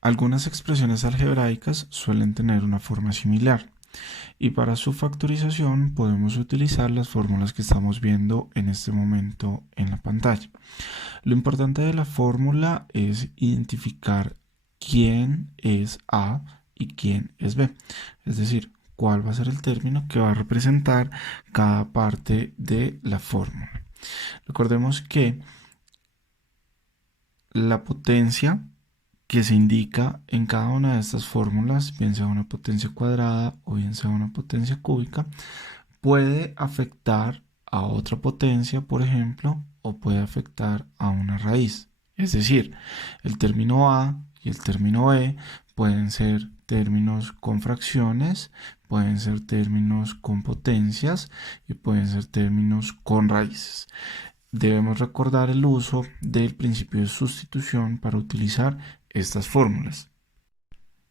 Algunas expresiones algebraicas suelen tener una forma similar y para su factorización podemos utilizar las fórmulas que estamos viendo en este momento en la pantalla. Lo importante de la fórmula es identificar quién es A y quién es B, es decir, cuál va a ser el término que va a representar cada parte de la fórmula. Recordemos que la potencia que se indica en cada una de estas fórmulas, bien sea una potencia cuadrada o bien sea una potencia cúbica, puede afectar a otra potencia, por ejemplo, o puede afectar a una raíz. Es decir, el término A y el término B pueden ser términos con fracciones, pueden ser términos con potencias y pueden ser términos con raíces. Debemos recordar el uso del principio de sustitución para utilizar estas fórmulas.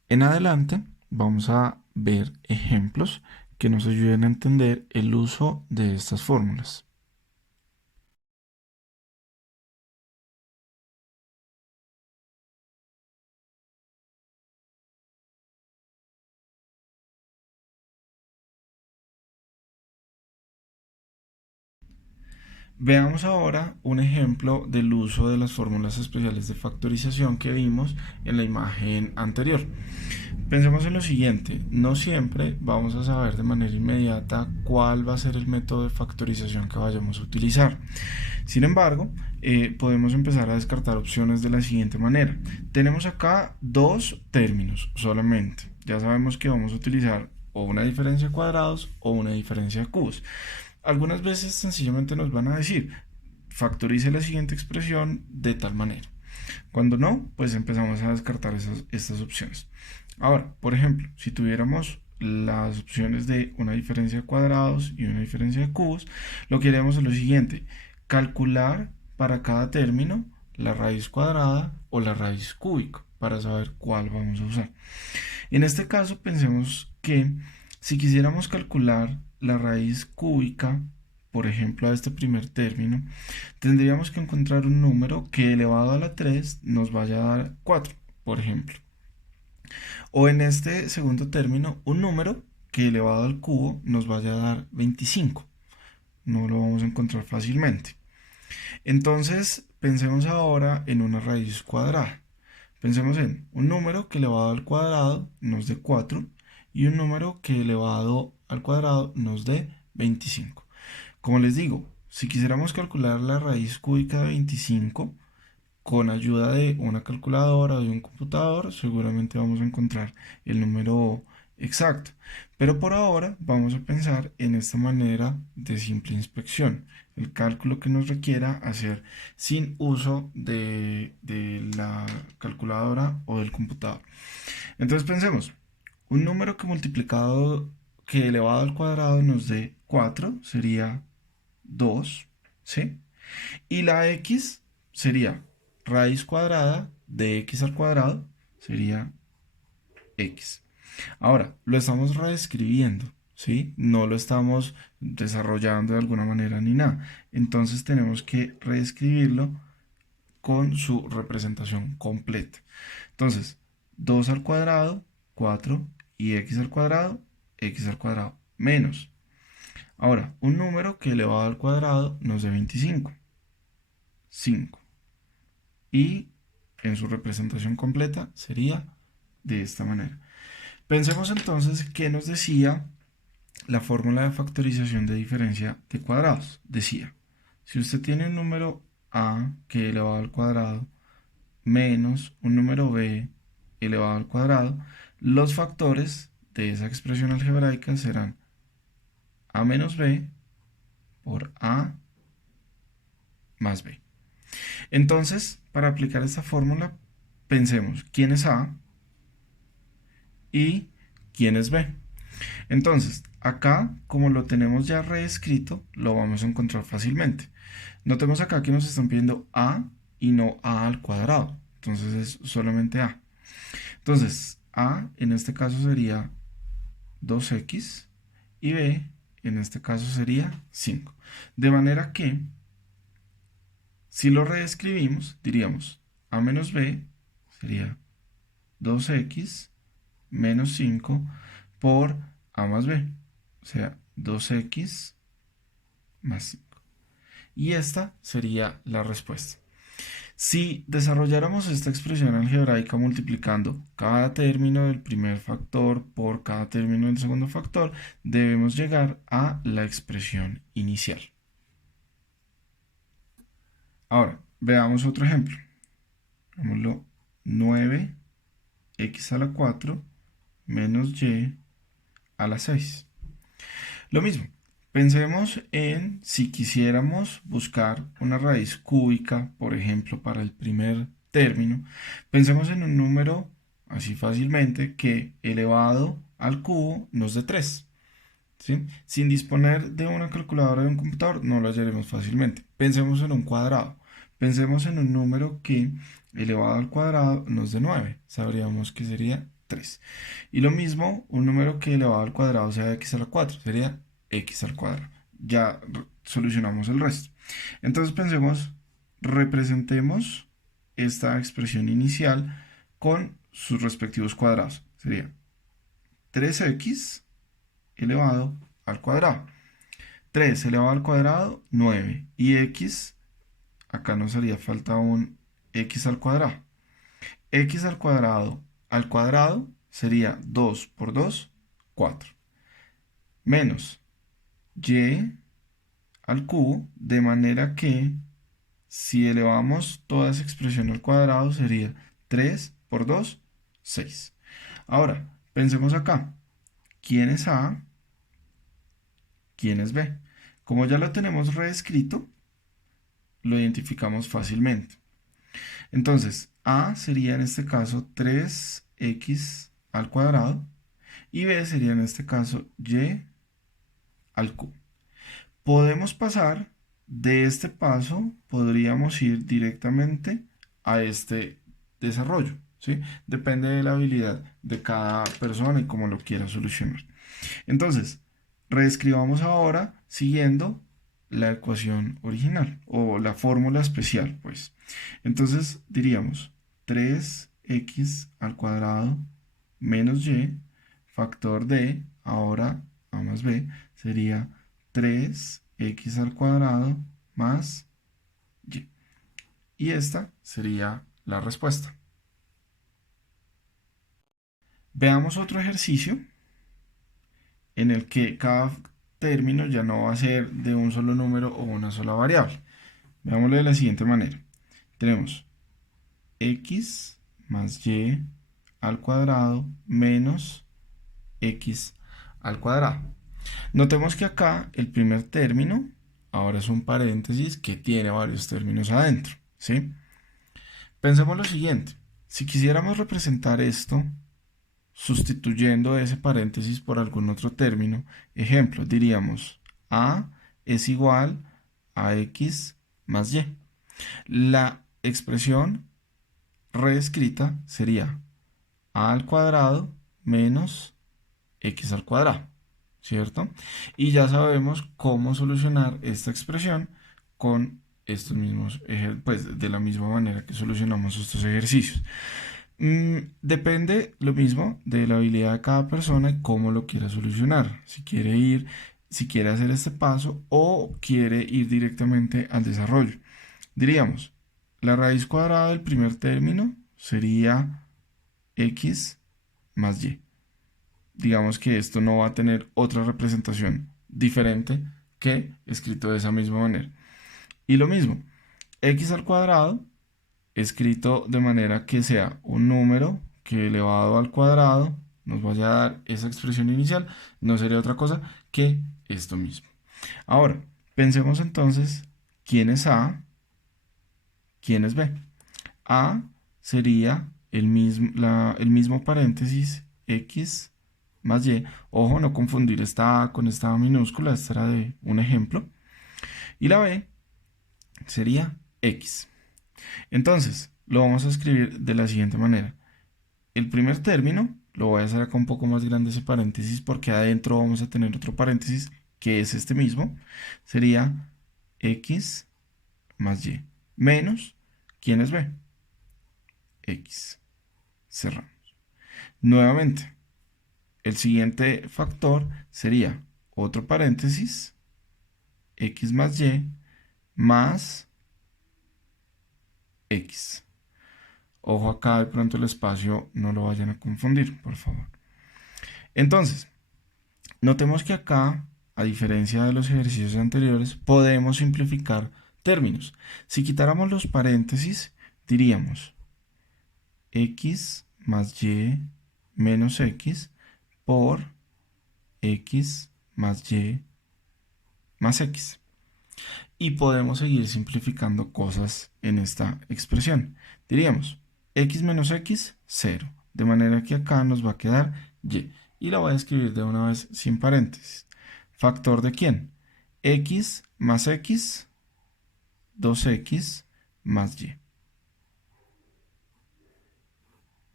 En adelante vamos a ver ejemplos que nos ayuden a entender el uso de estas fórmulas. Veamos ahora un ejemplo del uso de las fórmulas especiales de factorización que vimos en la imagen anterior. Pensemos en lo siguiente, no siempre vamos a saber de manera inmediata cuál va a ser el método de factorización que vayamos a utilizar. Sin embargo, podemos empezar a descartar opciones de la siguiente manera. Tenemos acá dos términos solamente. Ya sabemos que vamos a utilizar o una diferencia de cuadrados o una diferencia de cubos. Algunas veces sencillamente nos van a decir, factorice la siguiente expresión de tal manera. Cuando no, pues empezamos a descartar estas opciones. Ahora, por ejemplo, si tuviéramos las opciones de una diferencia de cuadrados y una diferencia de cubos, lo que haríamos es lo siguiente, calcular para cada término la raíz cuadrada o la raíz cúbica para saber cuál vamos a usar. En este caso, pensemos que si quisiéramos calcular la raíz cúbica, por ejemplo, a este primer término, tendríamos que encontrar un número que elevado a la 3 nos vaya a dar 4, por ejemplo. O en este segundo término, un número que elevado al cubo nos vaya a dar 25. No lo vamos a encontrar fácilmente. Entonces, pensemos ahora en una raíz cuadrada. Pensemos en un número que elevado al cuadrado nos dé 4 y un número que elevado al cuadrado nos dé 25. Como les digo, si quisiéramos calcular la raíz cúbica de 25 con ayuda de una calculadora o de un computador, seguramente vamos a encontrar el número exacto. Pero por ahora vamos a pensar en esta manera de simple inspección, el cálculo que nos requiera hacer sin uso de la calculadora o del computador. Entonces pensemos, un número que multiplicado, que elevado al cuadrado nos dé 4 sería 2, ¿sí? Y la x sería raíz cuadrada de x al cuadrado, sería x. Ahora, lo estamos reescribiendo, ¿sí? No lo estamos desarrollando de alguna manera ni nada. Entonces tenemos que reescribirlo con su representación completa. Entonces, 2 al cuadrado, 4, y x al cuadrado, menos. Ahora, un número que elevado al cuadrado nos dé 25, 5. Y en su representación completa sería de esta manera. Pensemos entonces qué nos decía la fórmula de factorización de diferencia de cuadrados. Decía, si usted tiene un número a que elevado al cuadrado menos un número b elevado al cuadrado, los factores de esa expresión algebraica serán a menos b por a más b. Entonces, para aplicar esta fórmula, pensemos quién es a y quién es b. Entonces, acá, como lo tenemos ya reescrito, lo vamos a encontrar fácilmente. Notemos acá que nos están pidiendo a y no a al cuadrado. Entonces es solamente a. Entonces, a en este caso sería 2x y b en este caso sería 5. De manera que, si lo reescribimos, diríamos a menos b sería 2x menos 5 por a más b, o sea, 2x más 5. Y esta sería la respuesta. Si desarrolláramos esta expresión algebraica multiplicando cada término del primer factor por cada término del segundo factor, debemos llegar a la expresión inicial. Ahora, veamos otro ejemplo. Hagámoslo 9x a la 4 menos y a la 6. Lo mismo, pensemos en si quisiéramos buscar una raíz cúbica, por ejemplo, para el primer término. Pensemos en un número, así fácilmente, que elevado al cubo nos dé 3. ¿Sí? Sin disponer de una calculadora de un computador, no lo hallaremos fácilmente. Pensemos en un cuadrado. Pensemos en un número que elevado al cuadrado nos dé 9. Sabríamos que sería 3. Y lo mismo, un número que elevado al cuadrado sea x a la 4, sería x al cuadrado. Ya solucionamos el resto. Entonces pensemos, representemos esta expresión inicial con sus respectivos cuadrados. Sería 3x elevado al cuadrado. 3 elevado al cuadrado, 9. Y x, acá nos haría falta un x al cuadrado. X al cuadrado sería 2 por 2, 4. Menos y al cubo, de manera que si elevamos toda esa expresión al cuadrado sería 3 por 2, 6. Ahora, pensemos acá. ¿Quién es A? ¿Quién es B? Como ya lo tenemos reescrito, lo identificamos fácilmente. Entonces, A sería en este caso 3x al cuadrado y B sería en este caso y al cubo. Podemos pasar de este paso, podríamos ir directamente a este desarrollo, ¿sí? Depende de la habilidad de cada persona y cómo lo quiera solucionar. Entonces, reescribamos ahora siguiendo la ecuación original o la fórmula especial, pues. Entonces diríamos 3x al cuadrado menos y, factor de, ahora a más b, sería 3x al cuadrado más y. Y esta sería la respuesta. Veamos otro ejercicio en el que cada término ya no va a ser de un solo número o una sola variable. Veámoslo de la siguiente manera. Tenemos x más y al cuadrado menos x al cuadrado. Notemos que acá el primer término ahora es un paréntesis que tiene varios términos adentro, ¿sí? Pensemos lo siguiente. Si quisiéramos representar esto sustituyendo ese paréntesis por algún otro término, ejemplo, diríamos a es igual a x más y. La expresión reescrita sería a al cuadrado menos x al cuadrado, ¿cierto? Y ya sabemos cómo solucionar esta expresión con estos mismos, pues de la misma manera que solucionamos estos ejercicios. Depende lo mismo de la habilidad de cada persona y cómo lo quiera solucionar. Si quiere hacer este paso o quiere ir directamente al desarrollo. Diríamos, la raíz cuadrada del primer término sería x más y. Digamos que esto no va a tener otra representación diferente que escrito de esa misma manera. Y lo mismo, x al cuadrado escrito de manera que sea un número que elevado al cuadrado nos vaya a dar esa expresión inicial, no sería otra cosa que esto mismo. Ahora, pensemos entonces, ¿quién es A? ¿Quién es B? A sería el mismo paréntesis x más y. Ojo, no confundir esta A con esta A minúscula, esta era de un ejemplo. Y la B sería x. Entonces, lo vamos a escribir de la siguiente manera. El primer término, lo voy a hacer acá un poco más grande ese paréntesis porque adentro vamos a tener otro paréntesis que es este mismo. Sería x más y menos, ¿quién es b? X. Cerramos. Nuevamente, el siguiente factor sería otro paréntesis, x más y más x. Ojo acá, de pronto el espacio no lo vayan a confundir, por favor. Entonces, notemos que acá, a diferencia de los ejercicios anteriores, podemos simplificar términos. Si quitáramos los paréntesis, diríamos x más y menos x por x más y más x. Y podemos seguir simplificando cosas en esta expresión. Diríamos x menos x, 0. De manera que acá nos va a quedar y. Y la voy a escribir de una vez sin paréntesis. ¿Factor de quién? X más x, 2x más y.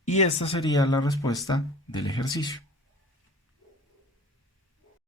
Y esta sería la respuesta del ejercicio.